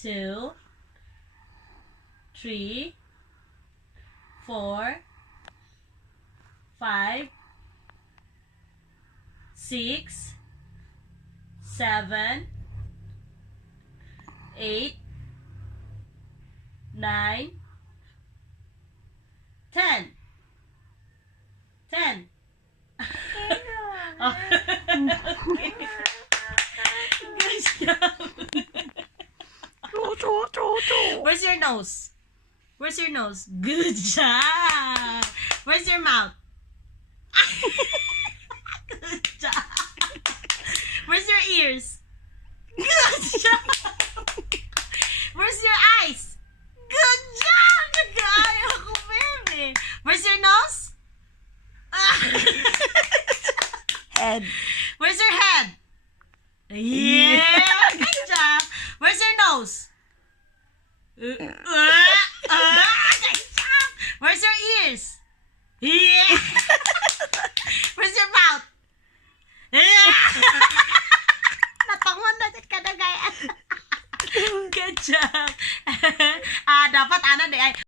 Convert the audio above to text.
2, 3, 4, 5, 6, 7, 8, 9, 10. 10. Oh. Good job. Where's your nose? Where's your nose? Good job. Where's your mouth? Good job. Where's your ears? Good job. Where's your eyes? Good job. Nag-aayaw ako, baby. Where's your nose? Head. Where's your head? Yeah. Good job. Where's your nose? Good job. Where's your ears? Yeah. Where's your mouth? Napangon na ka na gaya. Good job. Dapat ana di ay